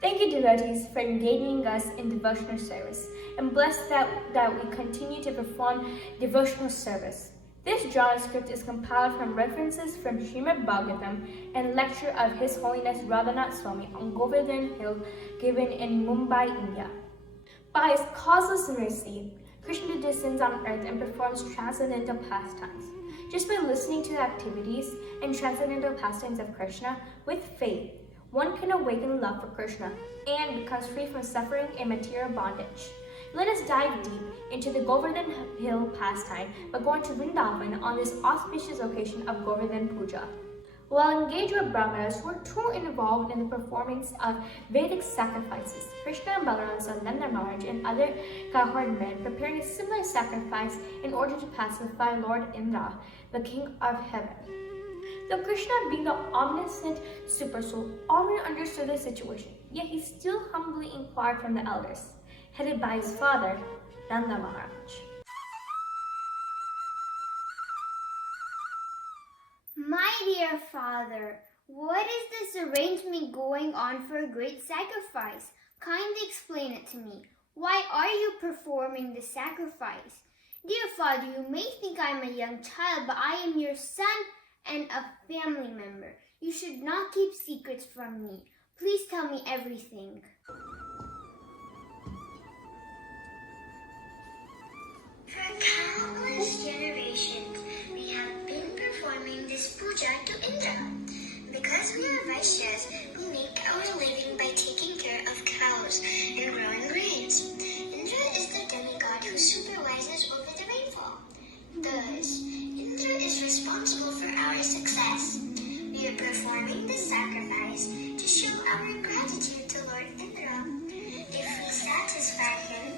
Thank you, devotees, for engaging us in devotional service, and bless that we continue to perform devotional service. This drama script is compiled from references from Srimad Bhagavatam and lecture of His Holiness Radhanath Swami on Govardhan Hill given in Mumbai, India. By his causeless mercy, Krishna descends on earth and performs transcendental pastimes. Just by listening to the activities and transcendental pastimes of Krishna with faith, one can awaken love for Krishna and becomes free from suffering and material bondage. Let us dive deep into the Govardhan Hill pastime by going to Vrindavan on this auspicious occasion of Govardhan Puja. While engaged with Brahmanas who are too involved in the performance of Vedic sacrifices, Krishna and Balaram saw Nanda Maharaj and other cowherd men preparing a similar sacrifice in order to pacify Lord Indra, the king of heaven. Though Krishna, being the omniscient supersoul, already understood the situation, yet he still humbly inquired from the elders, headed by his father, Nanda Maharaj. My dear father, what is this arrangement going on for a great sacrifice? Kindly explain it to me. Why are you performing the sacrifice? Dear father, you may think I am a young child, but I am your son and a family member. You should not keep secrets from me. Please tell me everything. For countless generations, we have been performing this puja to Indra. Because we are Vaishyas, we make our living by taking care of cows and growing grains. Indra is the demigod who supervises over the rainfall. Thus, Indra is responsible for our success. We are performing this sacrifice to show our gratitude to Lord Indra. If we satisfy him,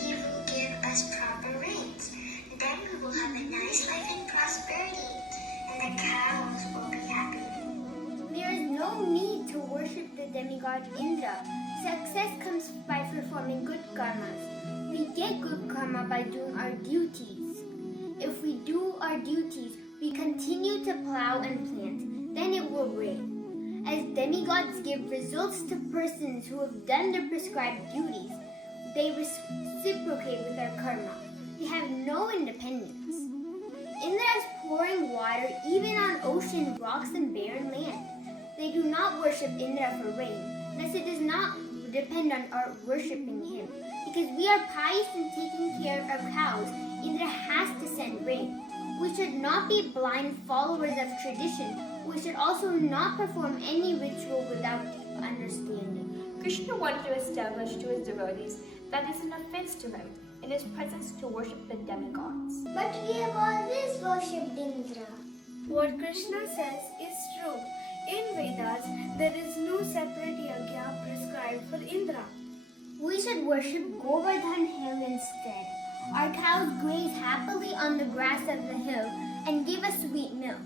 he will give us proper rains. Then we will have a nice life and prosperity, and the cows will be happy. There is no need to worship the demigod Indra. Success comes by performing good karmas. We get good karma by doing our duties. If we do our duties, we continue to plow and plant, then it will rain. As demigods give results to persons who have done their prescribed duties, they reciprocate with their karma. They have no independence. Indra is pouring water even on ocean, rocks, and barren land. They do not worship Indra for rain, thus it does not depend on our worshipping him. Because we are pious in taking care of cows, Indra has to send rain. We should not be blind followers of tradition. We should also not perform any ritual without understanding. Krishna wanted to establish to his devotees that it is an offense to him in his presence to worship the demigods. But we have always worshipped Indra. What Krishna says is true. In Vedas, there is no separate yajna prescribed for Indra. We should worship Govardhan Hill instead. Our cows graze happily on the grass of the hill and give us sweet milk.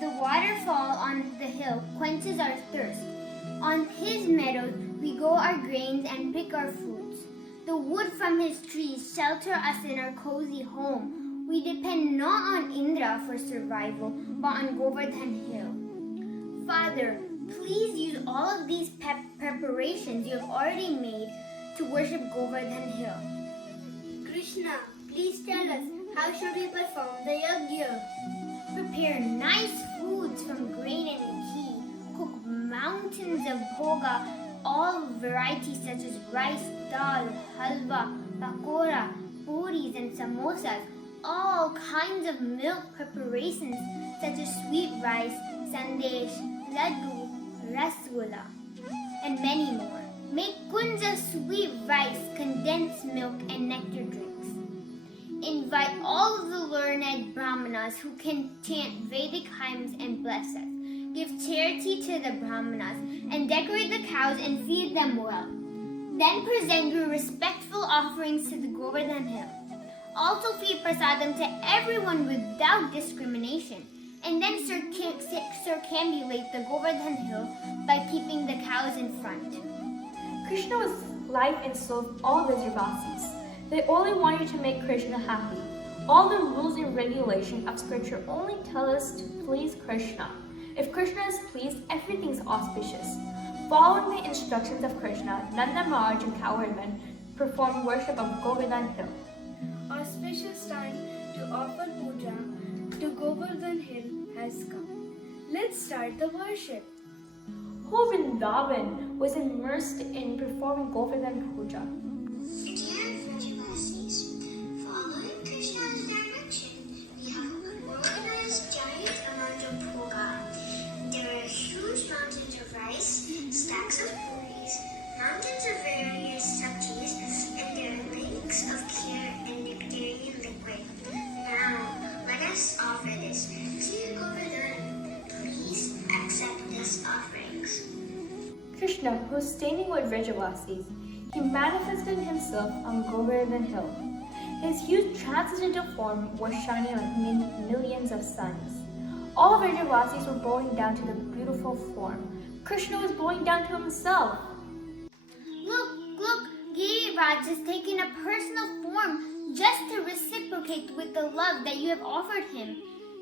The waterfall on the hill quenches our thirst. On his meadows, we grow our grains and pick our fruits. The wood from his trees shelter us in our cozy home. We depend not on Indra for survival, but on Govardhan Hill. Father, please use all of these preparations you have already made to worship Govardhan Hill. Krishna, please tell us, how should we perform the yajna? Prepare nice foods from grain and ghee. Cook mountains of bhoga, all varieties such as rice, dal, halwa, pakora, puris, and samosas. All kinds of milk preparations such as sweet rice, sandesh, laddu, rasgulla, and many more. Make kunja sweet rice, condensed milk, and nectar drinks. Invite all of the learned brahmanas who can chant Vedic hymns and bless us. Give charity to the brahmanas and decorate the cows and feed them well. Then present your respectful offerings to the Govardhan Hill. Also feed prasadam to everyone without discrimination. And then circumambulate the Govardhan Hill by keeping the cows in front. Krishna was life and soul of all the Vrajavasis. They only wanted to make Krishna happy. All the rules and regulations of scripture only tell us to please Krishna. If Krishna is pleased, everything's auspicious. Following the instructions of Krishna, Nanda Maharaj and cowherdmen performed worship of Govardhan Hill. Auspicious time to offer puja to Govardhan Hill has come. Let's start the worship. Whole Vrindavan was immersed in performing Govardhan Puja. Dear Vrajavasis, following Krishna's direction, we have organized giant amount of bhoga. There are huge mountains of rice, stacks of puris, mountains of various sabjis, and there are lakes of kheer and nectarian liquid. Now, let us offer this. Dear Govardhan, please accept this offerings. Krishna, who was standing with Vrajavasis, he manifested himself on Govardhan Hill. His huge transcendental form was shining like millions of suns. All Vrajavasis were bowing down to the beautiful form. Krishna was bowing down to himself. Look, Giriraj has taken a personal form just to reciprocate with the love that you have offered him.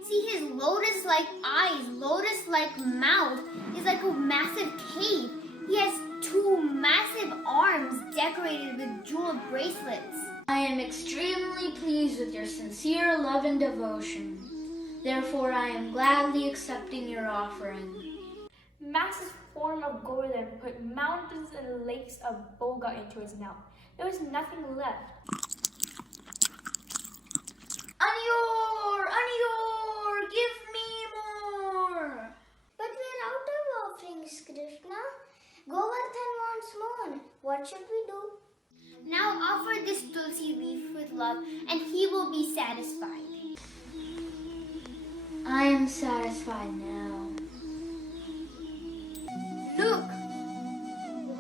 See his lotus-like eyes, lotus-like mouth is like a massive cave. He has two massive arms decorated with jeweled bracelets. I am extremely pleased with your sincere love and devotion. Therefore, I am gladly accepting your offering. Massive form of Govardhan put mountains and lakes of bhoga into his mouth. There was nothing left. Aniyor, give me more. But we're out of offerings, Krishna. Govardhan wants more. What should we do? Now offer this tulsi leaf with love and he will be satisfied. I am satisfied now. Look,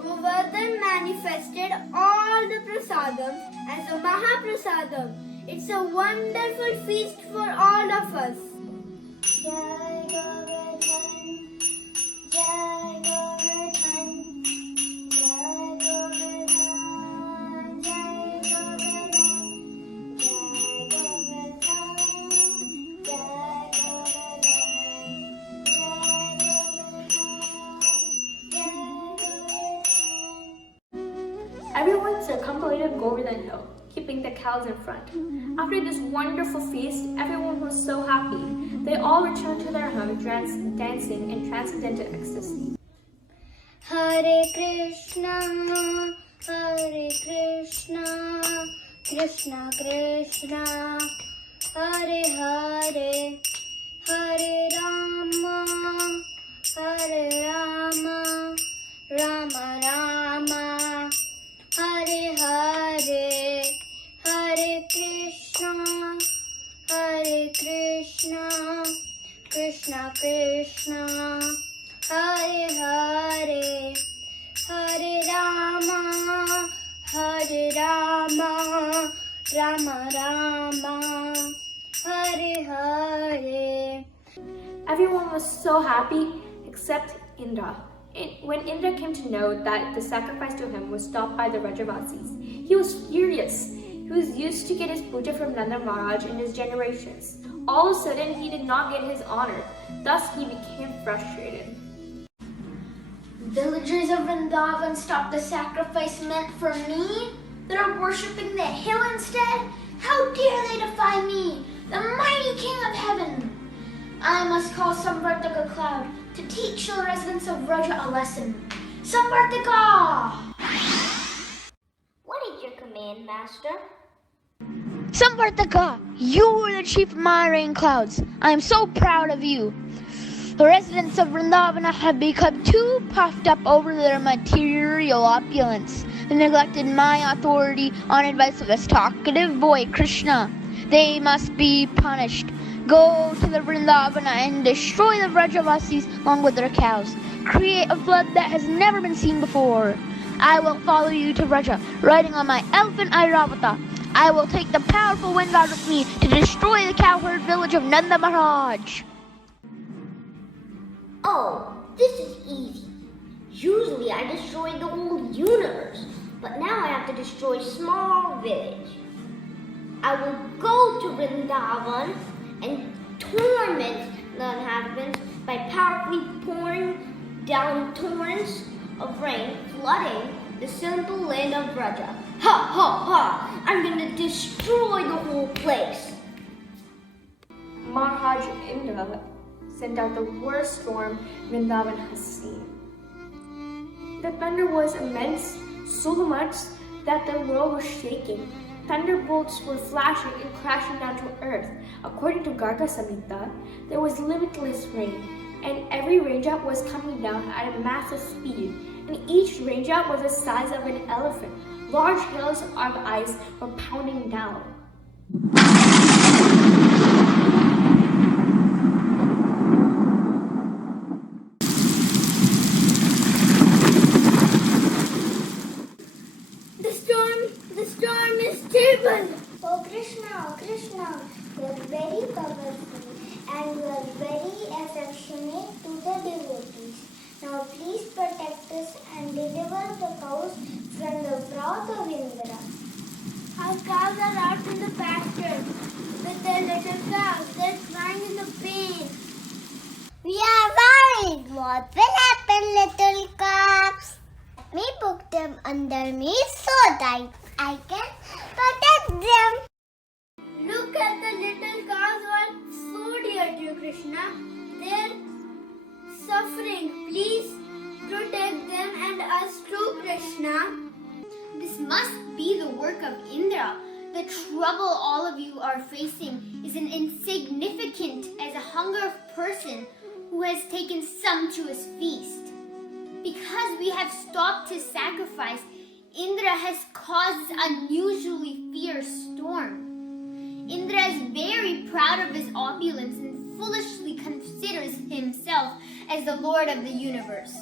Govardhan manifested all the prasadams as a Mahaprasadam. It's a wonderful feast for all of us. Jai Govardhan, Jai Govardhan, Jai Govardhan, Jai Govardhan, Jai Govardhan, Jai Everyone circumambulated Govardhan Hill, keeping the cows in front. After this wonderful feast, everyone was so happy. They all returned to their homes, dancing in transcendental ecstasy. Hare Krishna, Krishna Krishna, Hare Hare, Hare Rama, Rama Rama, Hare Hare, Hare Krishna, Krishna Krishna, Hare Hare, Hare Rama, Rama Rama, Hare Hare. Everyone was so happy except Indra. When Indra came to know that the sacrifice to him was stopped by the Vrajavasis, he was furious. He was used to get his puja from Nanda Maharaj in his generations. All of a sudden, he did not get his honor. Thus, he became frustrated. Villagers of Vrindavan stopped the sacrifice meant for me? They're worshipping the hill instead? How dare they defy me, the mighty king of heaven? I must call Samvartaka Cloud to teach the residents of Vraja a lesson. Samvartaka! What is your command, Master? Samvartaka, you were the chief of my rain clouds. I am so proud of you. The residents of Vrindavana have become too puffed up over their material opulence. They neglected my authority on advice of this talkative boy, Krishna. They must be punished. Go to the Vrindavana and destroy the Vrajavasis along with their cows. Create a flood that has never been seen before. I will follow you to Vraja, riding on my elephant Airavata. I will take the powerful wind god with me to destroy the cowherd village of Nanda Maharaj. Oh, this is easy. Usually I destroy the whole universe, but now I have to destroy a small village. I will go to Vrindavan and torment the inhabitants by powerfully pouring down torrents of rain flooding the simple land of Vraja. Ha ha ha! I'm gonna destroy the whole place! Maharaj Indra sent out the worst storm Vrindavan has seen. The thunder was immense, so much that the world was shaking. Thunderbolts were flashing and crashing down to earth. According to Garga Samhita, there was limitless rain, and every raindrop was coming down at a massive speed, and each raindrop was the size of an elephant. Large hails of ice were pounding down. The storm is terrible! Oh Krishna, you are very powerful and you are very affectionate to the devotees. Now please protect us and deliver the cows from the wrath of Indra. Our cows are out in the pasture with their little calves. They're crying in the pain. We are worried. What will happen, little calves? Let me put them under me so that I can protect them. Look at the little cows who are so dear to you, Krishna. They're suffering. Please protect them and us too, Krishna. This must be the work of Indra. The trouble all of you are facing is as insignificant as a hungry person who has taken sumptuous feast. Because we have stopped his sacrifice, Indra has caused this unusually fierce storm. Indra is very proud of his opulence and foolishly considers himself as the Lord of the universe.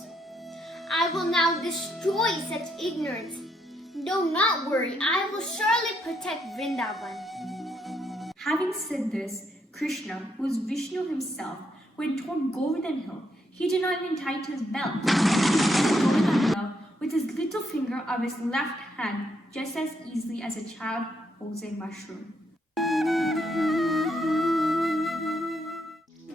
I will now destroy such ignorance. Do not worry, I will surely protect Vrindavan. Having said this, Krishna, who is Vishnu himself, went toward Govardhan Hill. He did not even tighten his belt. He went Govardhan Hill with his little finger of his left hand, just as easily as a child holds a mushroom.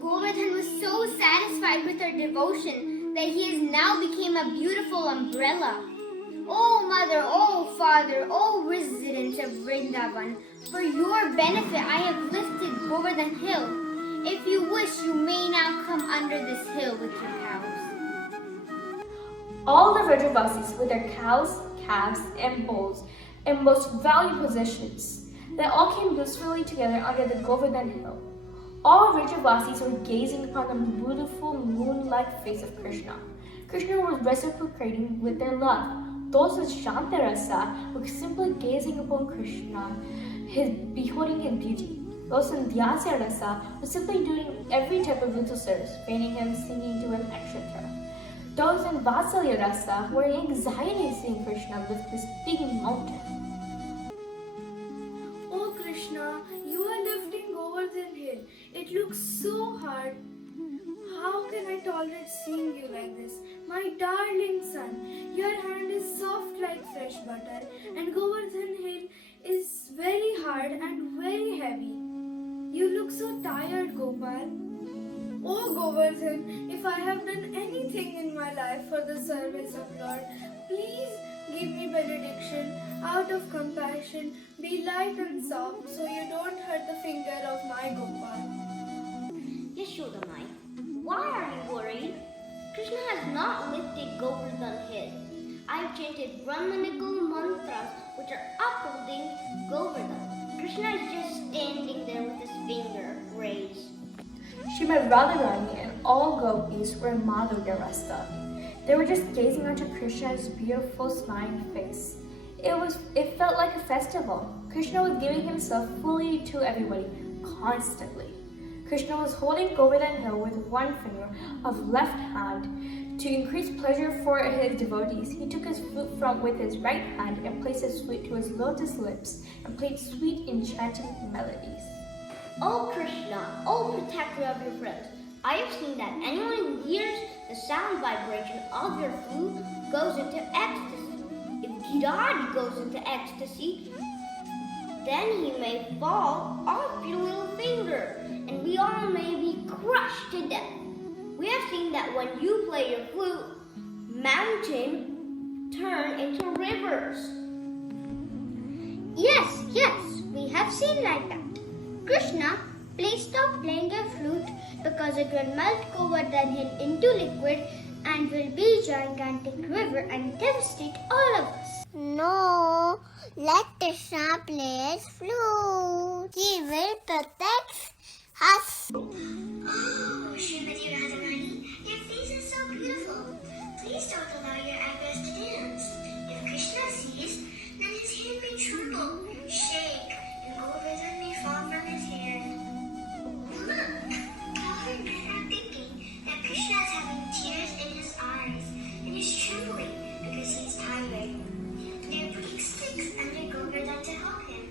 Govardhan was so satisfied with her devotion that he has now become a beautiful umbrella. Oh mother, oh father, oh residents of Vrindavan, for your benefit I have lifted Govardhan Hill. If you wish, you may now come under this hill with your cows. All the Vrajavasis with their cows, calves, and bulls, and most valued possessions, they all came blissfully together under the Govardhan Hill. All Vrajavasis were gazing upon the beautiful moon-like face of Krishna. Krishna was reciprocating with their love. Those with Shantarasa were simply gazing upon Krishna, beholding his beauty. Those in Dhyasya Rasa were simply doing every type of little service, feigning him, singing to him, etc. Those in Vatsalya Rasa were in anxiety seeing Krishna with this big mountain. Oh Krishna, you are lifting Govardhan Hill. It looks so hard. How can I tolerate seeing you like this? My darling son, your hand is soft like fresh butter and Govardhan Hill is very hard and very heavy. You look so tired, Gopal. Oh Govardhan, if I have done anything in my life for the service of Lord, please give me benediction out of compassion. Be light and soft so you don't hurt the finger of my Gopal. Yashodamai, why are you worried? Krishna has not lifted Govardhan Hill. I have chanted Brahmanical mantras which are upholding Govardhan. Krishna is just standing there with his finger raised. Srimad Radharani and all gopis were in Madhurya Rasa. They were just gazing onto Krishna's beautiful smiling face. It felt like a festival. Krishna was giving himself fully to everybody, constantly. Krishna was holding Govardhan Hill with one finger of left hand. To increase pleasure for his devotees, he took his flute with his right hand and placed his flute to his lotus lips and played sweet enchanting melodies. Oh Krishna, oh protector of your friends, I have seen that anyone who hears the sound vibration of your flute goes into ecstasy. If Girardi goes into ecstasy, then he may fall off your little finger, and we all may be crushed to death. We have seen that when you play your flute, mountain turn into rivers. Yes, we have seen like that. Krishna, please stop playing your flute because it will melt Govardhan hill into liquid and will be a gigantic river and devastate all of us. No, let Krishna play his flute. He will protect us. Oh, Srimati Radharani, your face is so beautiful. Please don't allow your eyebrows to dance. If Krishna sees, then his hand may tremble, shake, and Govardhan may fall from his hand. Look, all the men are thinking that Krishna is having tears in his eyes and is trembling because he is tired. They are putting sticks under Govardhan to help him.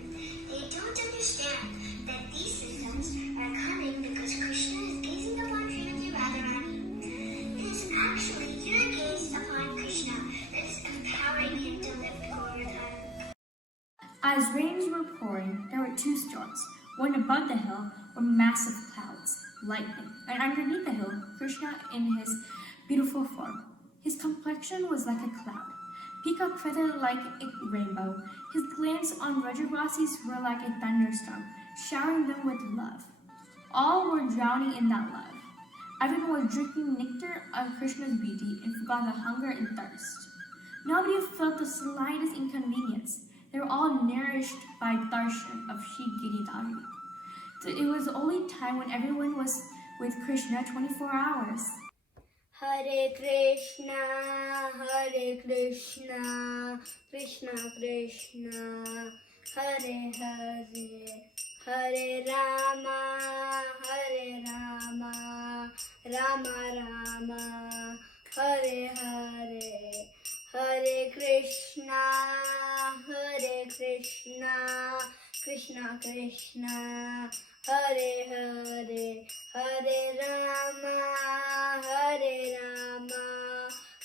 They don't understand that these systems are coming because Krishna is gazing upon Srimati Radharani. It is actually your gaze upon Krishna that is empowering him to lift Govardhan. As rains were pouring, there were two storms. One above the hill were massive clouds, lightning, and underneath the hill, Krishna in his beautiful form. His complexion was like a cloud, peacock feather like a rainbow. His glance on Rajavasis were like a thunderstorm, showering them with love. All were drowning in that love. Everyone was drinking nectar of Krishna's beauty and forgot the hunger and thirst. Nobody felt the slightest inconvenience. They were all nourished by darshan of Shri Giridhari. It was the only time when everyone was with Krishna 24 hours. Hare Krishna, Krishna Krishna, Hare Hare, Hare Rama, Rama Rama, Hare Hare, Hare Krishna, Krishna Krishna, Hare Hare, Hare Rama,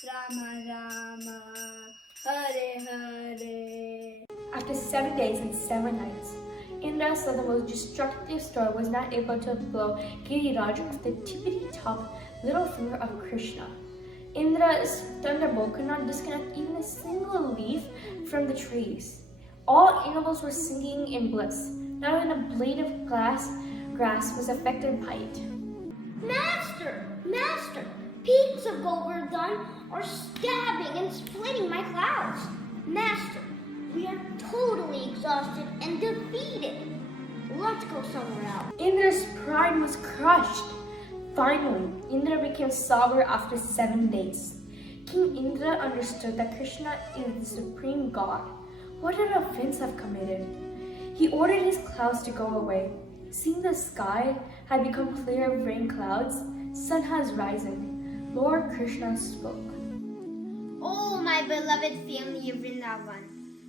Rama Rama, Hare Hare. After 7 days and 7 nights, Indra saw the most destructive storm was not able to blow Giriraj off the tippity-top little finger of Krishna. Indra's thunderbolt could not disconnect even a single leaf from the trees. All animals were singing in bliss. Not even a blade of grass was affected by it. Master, peaks of Govardhan are stabbing and splitting my clouds. Master, we are totally exhausted and defeated. Let's go somewhere else. Indra's pride was crushed. Finally, Indra became sober after 7 days. King Indra understood that Krishna is the supreme god. What an offense I've committed. He ordered his clouds to go away. Seeing the sky had become clear of rain clouds, sun has risen. Lord Krishna spoke. Oh, my beloved family of Vrindavan.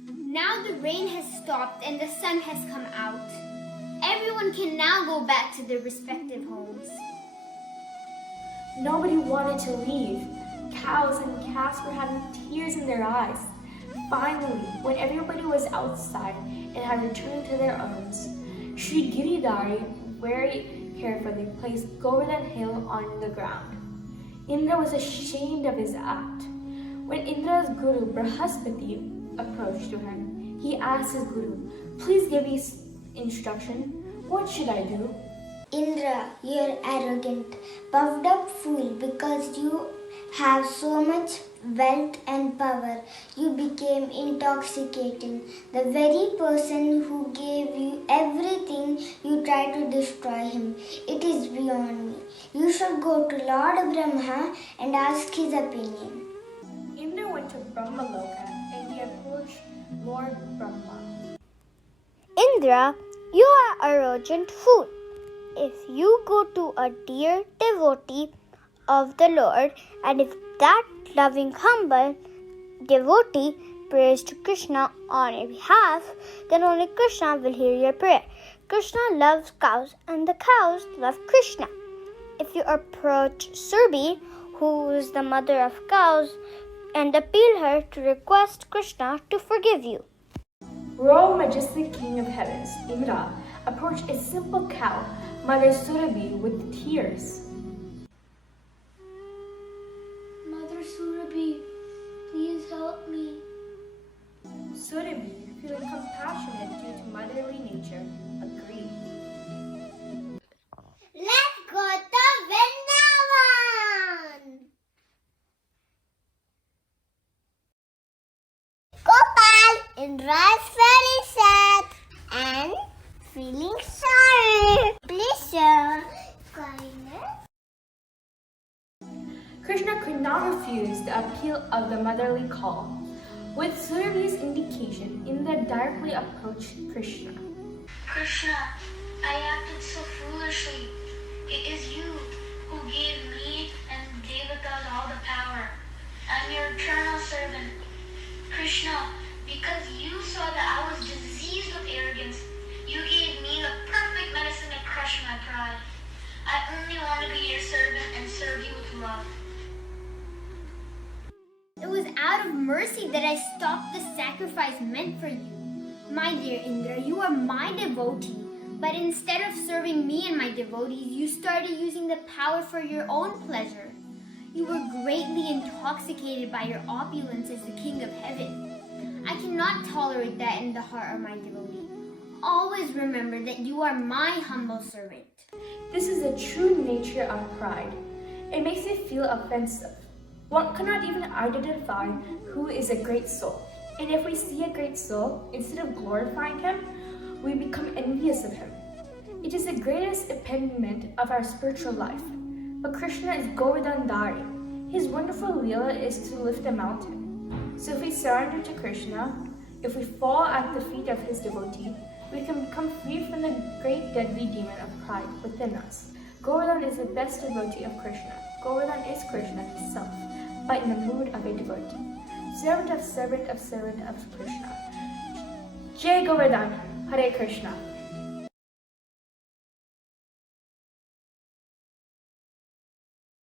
Now the rain has stopped and the sun has come out. Everyone can now go back to their respective homes. Nobody wanted to leave. Cows and calves were having tears in their eyes. Finally, when everybody was outside and had returned to their homes, Shri Giridhari very carefully placed Govardhan hill on the ground. Indra was ashamed of his act. When Indra's guru Brahaspati approached to him, he asked his guru, "Please give me instruction. What should I do?" Indra, you're arrogant, puffed up fool because you have so much wealth and power. You became intoxicating. The very person who gave you everything, you tried to destroy him. It is beyond me. You should go to Lord Brahma and ask his opinion. Indra went to Brahmaloka and he approached Lord Brahma. Indra, you are arrogant fool. If you go to a dear devotee of the Lord, and if that loving, humble devotee prays to Krishna on your behalf, then only Krishna will hear your prayer. Krishna loves cows, and the cows love Krishna. If you approach Surbi, who is the mother of cows, and appeal her to request Krishna to forgive you. Royal Majestic King of Heavens, Indra, approached a simple cow, Mother Surabhi, with tears. Mother Surabhi, Indra's very sad and feeling sorry. Please show kindness. Krishna could not refuse the appeal of the motherly call. With Surabhi's indication, Indra directly approached Krishna. Krishna, I acted so foolishly. It is you who gave me and Devatas all the power. I'm your eternal servant. Krishna, because you saw that I was diseased with arrogance, you gave me the perfect medicine to crush my pride. I only want to be your servant and serve you with love. It was out of mercy that I stopped the sacrifice meant for you. My dear Indra, you are my devotee, but instead of serving me and my devotees, you started using the power for your own pleasure. You were greatly intoxicated by your opulence as the king of heaven. I cannot tolerate that in the heart of my devotee. Always remember that you are my humble servant. This is the true nature of pride. It makes it feel offensive. One cannot even identify who is a great soul. And if we see a great soul, instead of glorifying him, we become envious of him. It is the greatest impediment of our spiritual life. But Krishna is Govardhan Dari. His wonderful Leela is to lift a mountain. So if we surrender to Krishna, if we fall at the feet of his devotee, we can become free from the great deadly demon of pride within us. Govardhan is the best devotee of Krishna. Govardhan is Krishna himself, but in the mood of a devotee. Servant of Krishna. Jai Govardhan, Hare Krishna.